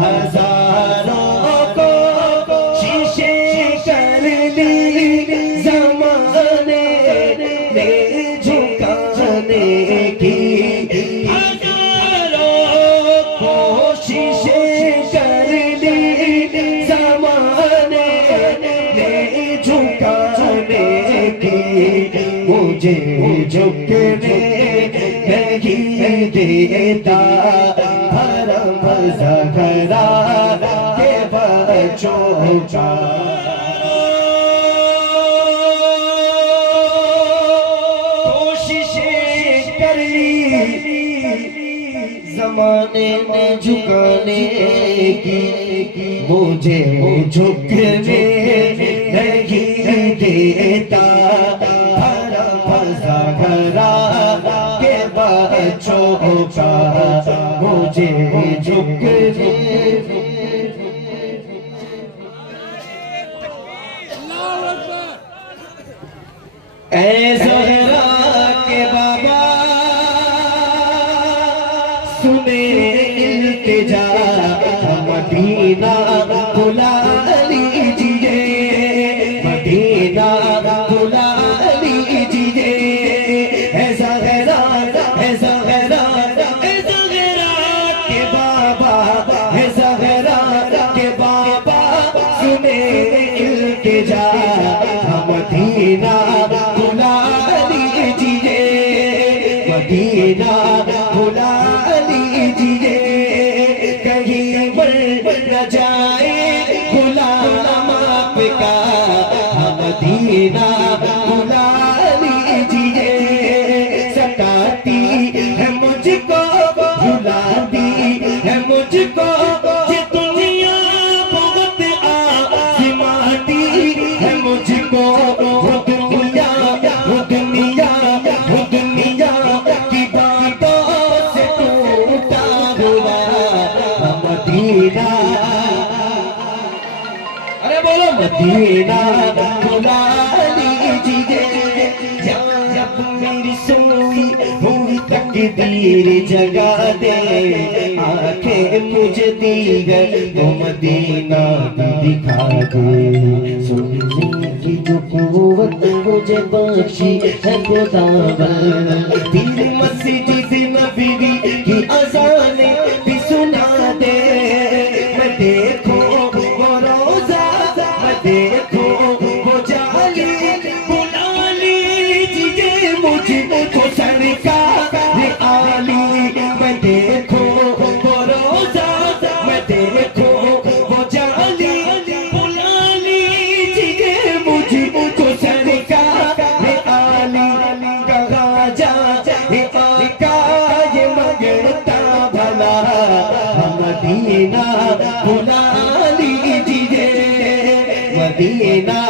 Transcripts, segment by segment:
हजारों को शीशे कर ली ज़माने ने झुकाने की, हजारों कोशिशें कर ली ज़माने ने झुकाने की, मुझे झुकने नहीं देता भरम ज़हरा के बच्चों का। कोशिशें कर ली ज़माने में झुकाने की, मुझे झुकने नहीं देता भरम ज़हरा के बच्चों का, मुझे झुकने। ऐ ज़हरा के बाबा सुने इल्तिजा, मदीना बुला लीजिए, मदीना बुला लीजिए। ऐ ज़हरा, ऐ ज़हरा, ऐ ज़हरा के बाबा, ऐ ज़हरा के बाबा सुने इल्तिजा, मदीना बुला लीजिए, मदीना बुला लीजिए। कहीं पर न जाए गुलाम आपका, मदीना बुला लीजिए। सताती है मुझको, रुलाती है मुझको ये दुनिया, बहुत आज़माती है मुझको वो दुनिया, वो दुनिया, वो दुनिया की बातों से टूटा हुआ मदीना। अरे बोलो मदीना बुला लीजिए। जब मेरी सोई हुई तकदीर जगा दे, आंखें मुझे दीगर वो मदीना दिखा दे। सुनने की जो कुव्वत मुझे बख्शी है खुदावंद, दिल मस्जिद नबवी की अज़ाने भी सुना दे। मैं देखो वो रोज़ा, मैं देखो वो जाली, बुला लीजिए मुझको सरकार आली। मैं देखो वो रोज़ा, मैं देखो वो जाली, बुला लीजिए मुझको सरकार आली। कहाँ जाए आका ये मंगता भला, मदीना बुला लीजिए, मदीना।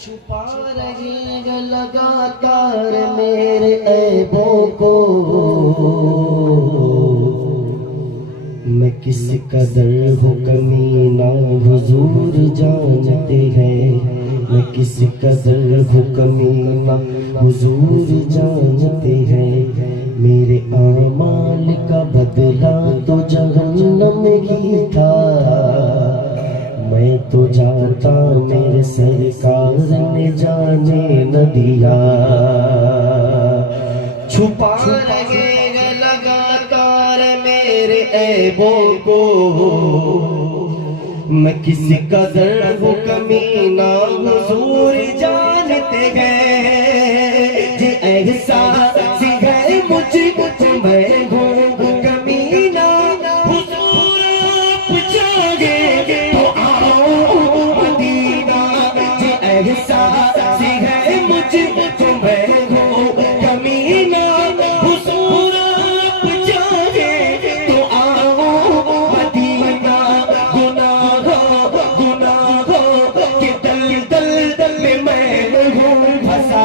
छुपा रहेगा लगातार मेरे ऐबों को, मैं किस कदर हूँ कमीना हुजूर जानते हैं, मैं किस कदर हूँ कमीना हुजूर जानते हैं। मेरे आमाल का बदला तो जहन्नम ही था, मैं तो जाता मेरे सरकार ने जाने न दिया। छुपा रहेगा लगातार मेरे ऐबों को, मैं किस कदर हूँ कमीना हुजूर जानते हैं। जी एहसास है मुझको मैं हूँ कमीना, हुजूर आप जागे तो आओ मदीना। जी एहसास है मुझको मैं हूँ कमीना, हुजूर आप जागे तो आओ मदीना। गुनाहों के दलदल में मैं हूँ फंसा,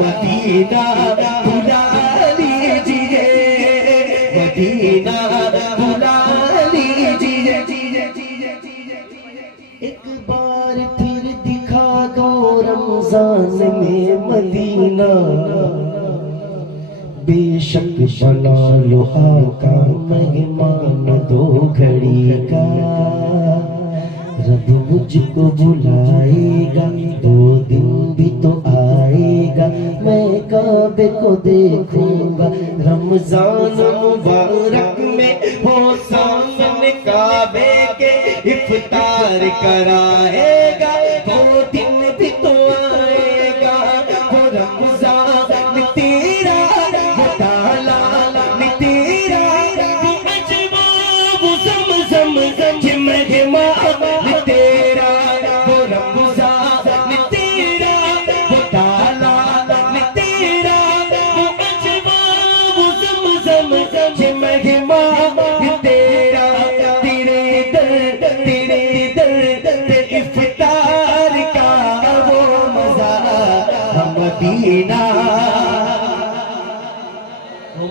मदीना बुला लीजिए, मदीना बुला लीजिए। एक बार फिर दिखा दो रमजान में मदीना, बेशक बना लो आका मेहमान दो घड़ी का, रब मुझको बुलाएगा, 2 दिन भी तो आएगा, मैं काबे को देखूंगा, रमजान मुबारक में हो सामने काबे के इफ्तार कराएगा, 2 दिन भी तो आएगा, वो रमजान तेरा, वो ताला तेरा, वो अजवा वो ज़म-ज़म ज़िम-ज़िमा तेरा, वो रमजान तेरा, वो ताला तेरा, वो अजवा वो ज़म-ज़म ज़िम-ज़िमा तेरा, तेरे दर इफ्तार का वो मजा, मदीना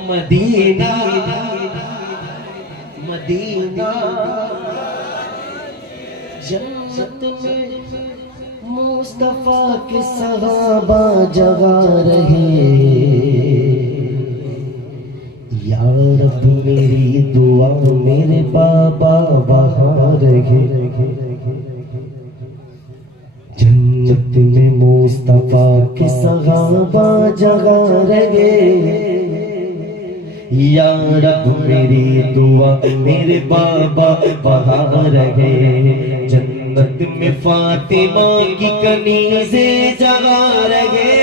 मदीना मदीना, जन्नत में मुस्तफा के सहाबा जगा रहे, या रब मेरी दुआ मेरे बाबा वहाँ रहे, जन्नत में मुस्तफा के सहाबा जगा रहे, या रब मेरी दुआ मेरे बाबा वहाँ रहे, जन्नत में फातिमा की कनीज़े जगा रहे,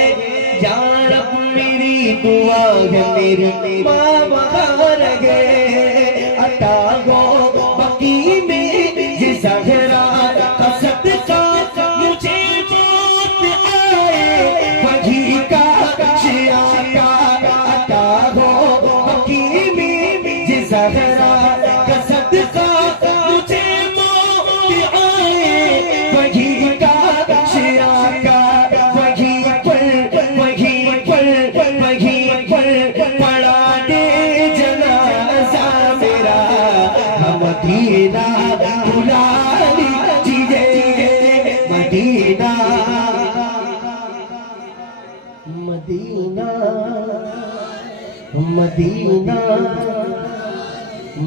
या रब मेरी दुआ है मेरे माँ वहाँ रहे, अता हो बकी में ये ज़हरा का सदका मुझे मौत आए, वही का शिया का, अता हो बकी में ये ज़हरा का सदका मुझे मौत आए, वही का शिया का, वही पर पड़ा दे जनाजा मेरा, मदीना बुला लीजिए, मदीना मदीना मदीना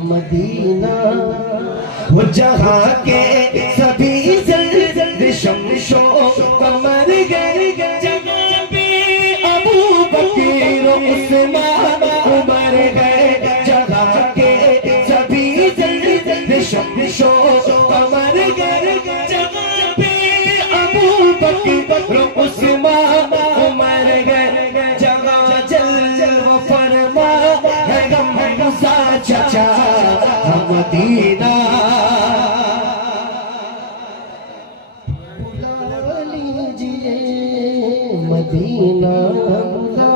मदीना, वो जहाँ के सभी जल्द शमशो कमर गए, जगह पे अबू बकर उस्मान उमर गए, जगह के सभी जल्द शमशो कमर गए, जगह पे अबू बकर उस्मान उमर गए, जगह जल वो फरमा है गम गुसा चाचा मदीना, बुला लीजिए मदीना, बुला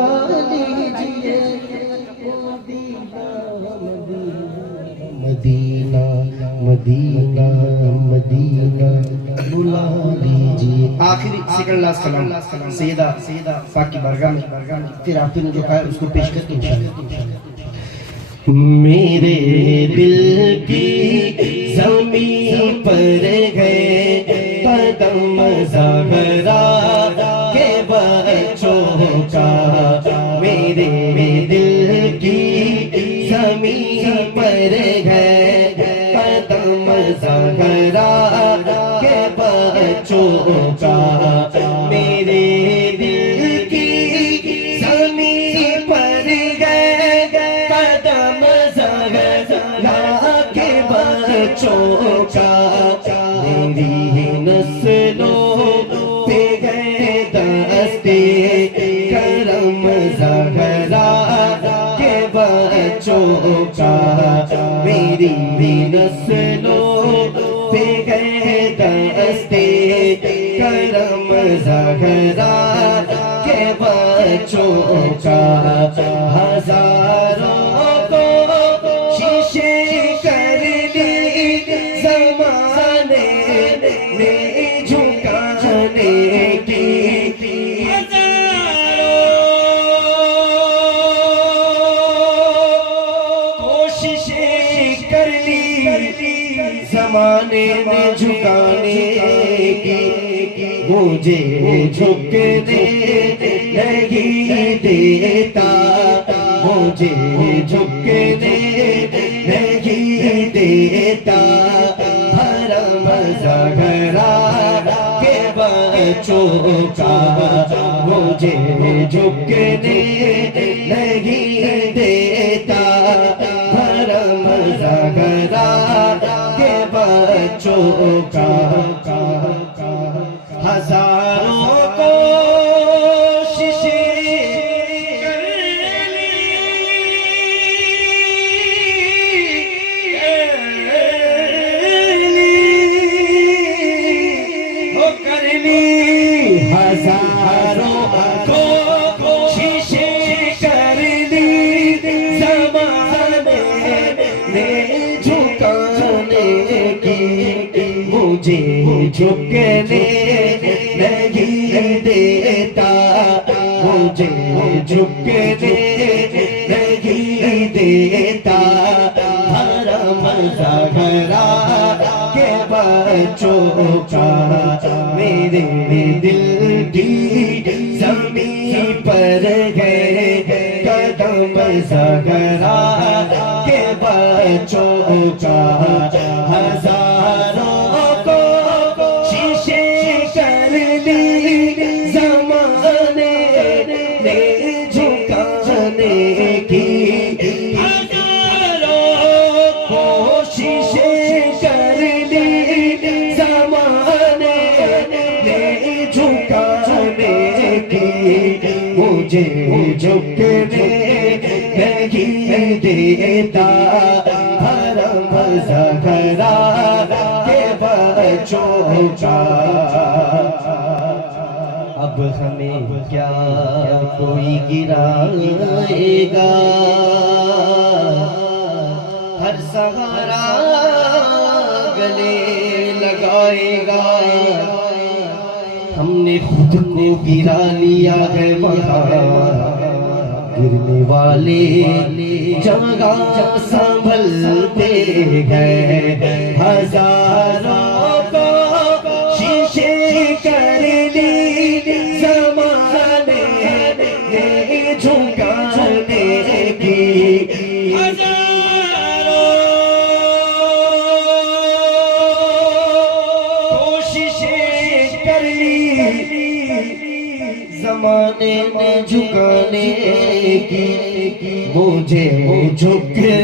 लीजिए मदीना मदीना मदीना बुला लीजिए। आखिरी सेकंड लास्ट कलाम सैयदा पाक की बारगाह में, फिर आपने जो कहा उसको पेश करके इंशाअल्लाह। मेरे दिल की ज़मीन पर गए कदम ज़हरा के बच्चों का, मेरे दिल की ज़मीन पर गए कदम ज़हरा के बच्चों का, मेरे दिल की ज़मीन पर गए कदम ज़हरा के बच्चों का, मेरी नस्लों पे गए दस्ते करम ज़हरा के बच्चों का, मेरी नस्लों पे गए दस्ते करम ज़हरा के बच्चों का, हजारों को शीशे कर ली ज़माने ने झुकाने की, हजारों कोशिशें कर ली ज़माने ने झुकाने की, मुझे झुकने नहीं देता, मुझे झुकने नहीं देता हरम ज़हरा के बच्चों का मुझे झुकने नहीं देता हरम ज़हरा के बच्चों का हजारों मुझे झुकने नहीं देता मुझे झुकने नहीं देता हरम ज़हरा के बच्चों का मेरे दिल की ज़मीं पर गए कदम ज़हरा के बच्चों का हजारों मुझे झुकने नहीं देता हरम ज़हरा के बच्चों का अब हमें क्या कोई गिराएगा हर सहारा गले लगाएगा हमने खुद को गिरा लिया है वहाँ गिरने वाले जगह संभलते हैं हजारों को शीशे कर ली ज़माने ने झुकाने की ज़माने ने झुकाने की मुझे झुकने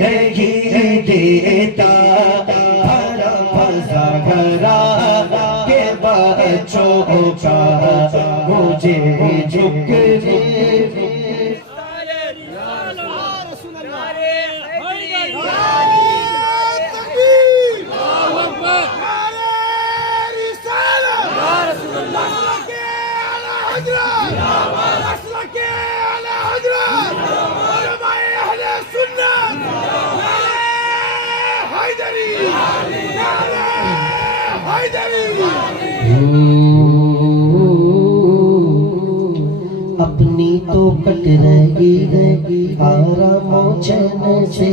नहीं देता हरम ज़हरा के बच्चों का मुझे झुकने अपनी तो कट रही है आराम चैन से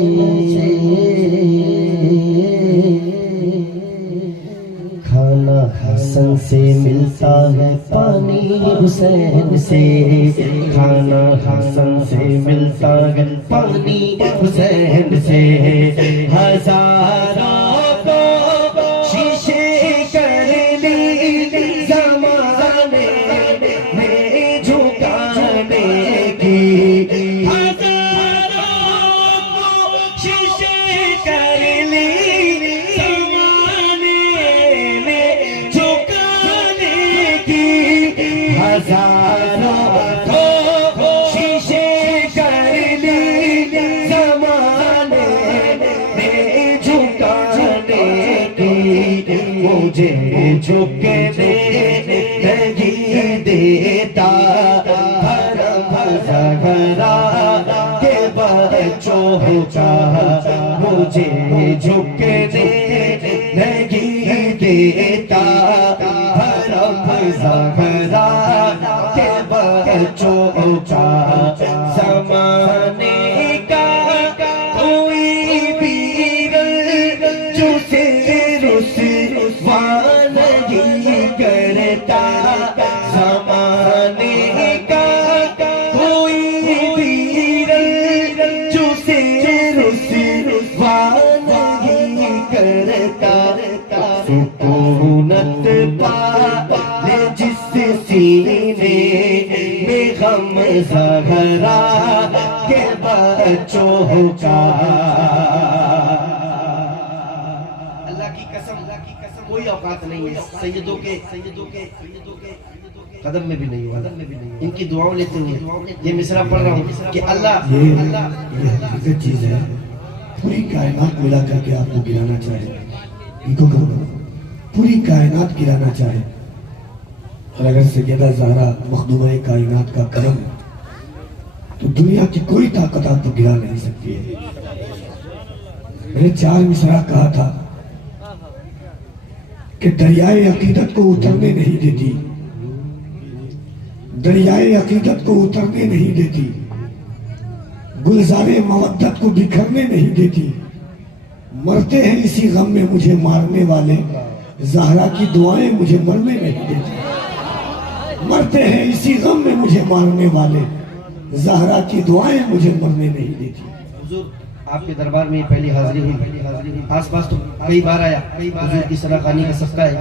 खाना हसन से मिलता है पानी हुसैन से खाना हसन से मिलता है पानी हुसैन से हजारों को शीशे कर ली ज़माने में झुकाने की मुझे झुकने नहीं देता हरम ज़हरा के बच्चों का मुझे झुकने नहीं देता हरम ज़हरा के बच्चों का ज़माने का कोई पीर जिसे रुसवा नहीं करता ज़माने का कोई पीर बच्चों का। अल्लाह की कसम कोई औकात नहीं है सैयदों के कदम में भी नहीं हुआ, इनकी दुआओं लेते हुए ये मिसरा पढ़ रहा हूँ कि अल्लाह ये हकीकत चीज है। पूरी कायनात मिला करके आपको गिराना चाहे, इनको कहो पूरी कायनात गिराना चाहे, और अगर सैयदा ज़हरा मखदूमा कायनात का करम तो दुनिया की कोई ताकत आपको गिरा नहीं सकती है। मैंने 4 मिसरा कहा था कि दरियाए अकीदत को उतरने नहीं देती, दरियाए अकीदत को उतरने नहीं देती, गुलजारे मवद्दत को बिखरने नहीं देती। मरते हैं इसी गम में मुझे मारने वाले, ज़हरा की दुआएं मुझे मरने नहीं देती। मरते हैं इसी गम में मुझे मारने वाले, ज़हरा की दुआएं मुझे मरने नहीं देती। हुजूर आपके दरबार में पहली हाजिरी हुई, आसपास तो कई बार आया, हुजूर की सनाखानी का सदका है।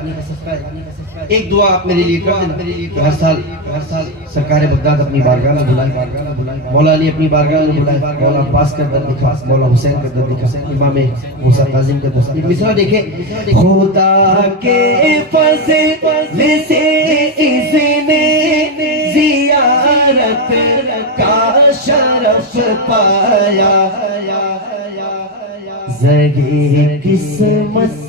एक दुआ आप मेरे लिए कर देना कि हर साल सरकार बगदाद अपनी बारगाह में बुलाए, मौला अली अपनी बारगाह में बुलाए, मौला अब्बास का दर दिखा, मौला हुसैन का दर दिखा, इमाम मूसा काज़िम का दर। मिसरा देखे, खुदा के फज़ल से इसने ज़ियारत का शरफ पाया, ज़गी किस्मत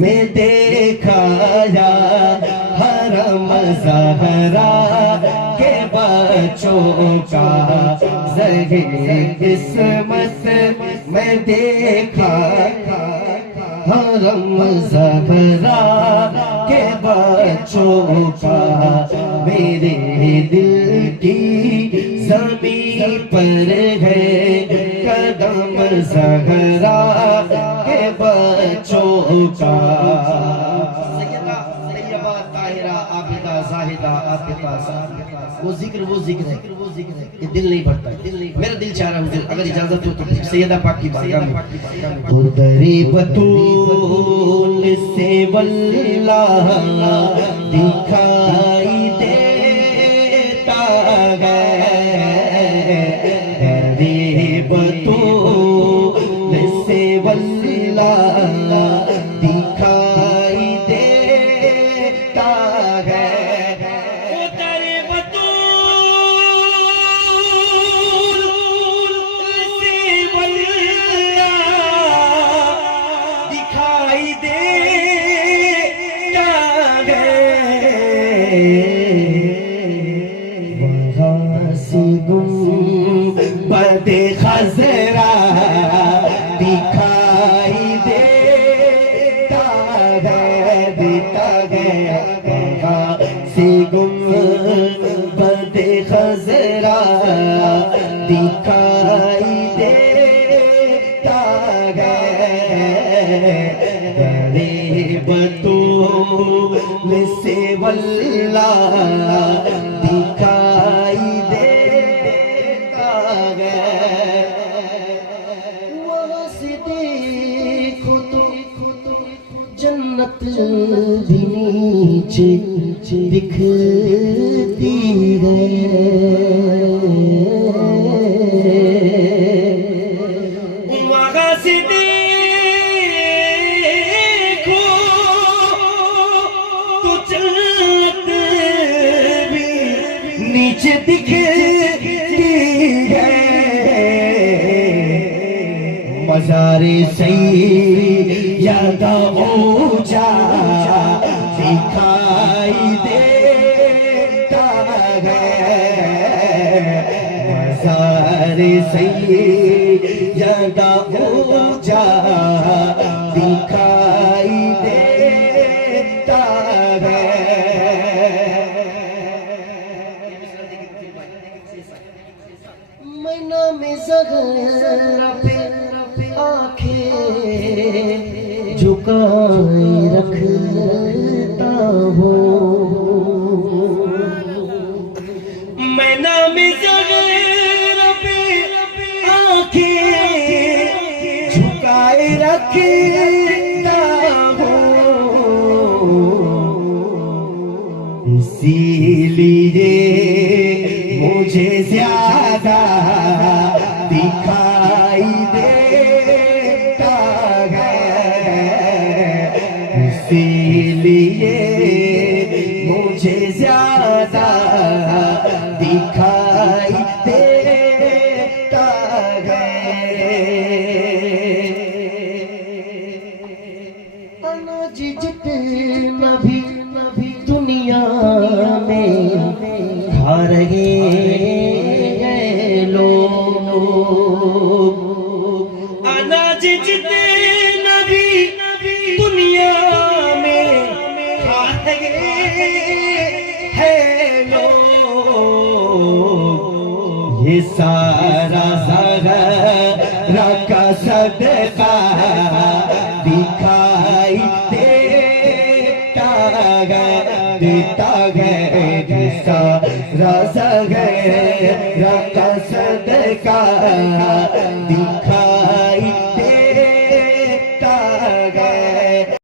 में देखाया हरम ज़हरा के बच्चों का। ज़गी किस्मत में देखा हरम ज़हरा के बच्चों का। मेरे दिल की ज़मीं पर है कदम ज़हरा के बच्चों का। सैयदा तैयबा ताहिरा आबिदा ज़ाहिदा आतिफा, वो जिक्र है ये दिल नहीं भरता, मेरा दिल चाह रहा है अगर इजाजत हो तो सैयदा पाक की बारगाह में उदरी बतूल से वल्लाह दिखाई देता है। बतूल से वल्लाह दिखाई देता है। उधर बतूल से वल्लाह दिखाई देता है। वहाँ से गुंबद खज़रा दिखाई देता है, वहाँ से गुंबद खज़रा दिखाई देता है। बड़े बतूल से वल्लाह दिखाई देता है। वहाँ से देखो तो जन्नत भी नीचे दिखती है। वहाँ से देखो तो जन्नत भी नीचे दिखती है। मज़ारे सैयदा ऊंचा दिखाई देता है। मज़ारे सैयदा ऊंचा दिखाई देता है। मैं नाम ज़हरा पे आंखें झुकाए रखता हूँ। मैं नाम ज़हरा पे आंखें झुकाए रखता हूँ। इसीलिए मुझे ज्यादा दिखा दिखाई देता है, इसीलिए मुझे ज्यादा दिखाई देता है। अनाज जितना भी दुनिया में खा रहे लोग, अनाज जितना भी दुनिया में खा रहे हैं लोग, ये सारा ज़रा का सदका दिखाई देता है, सारा ज़रा का सदका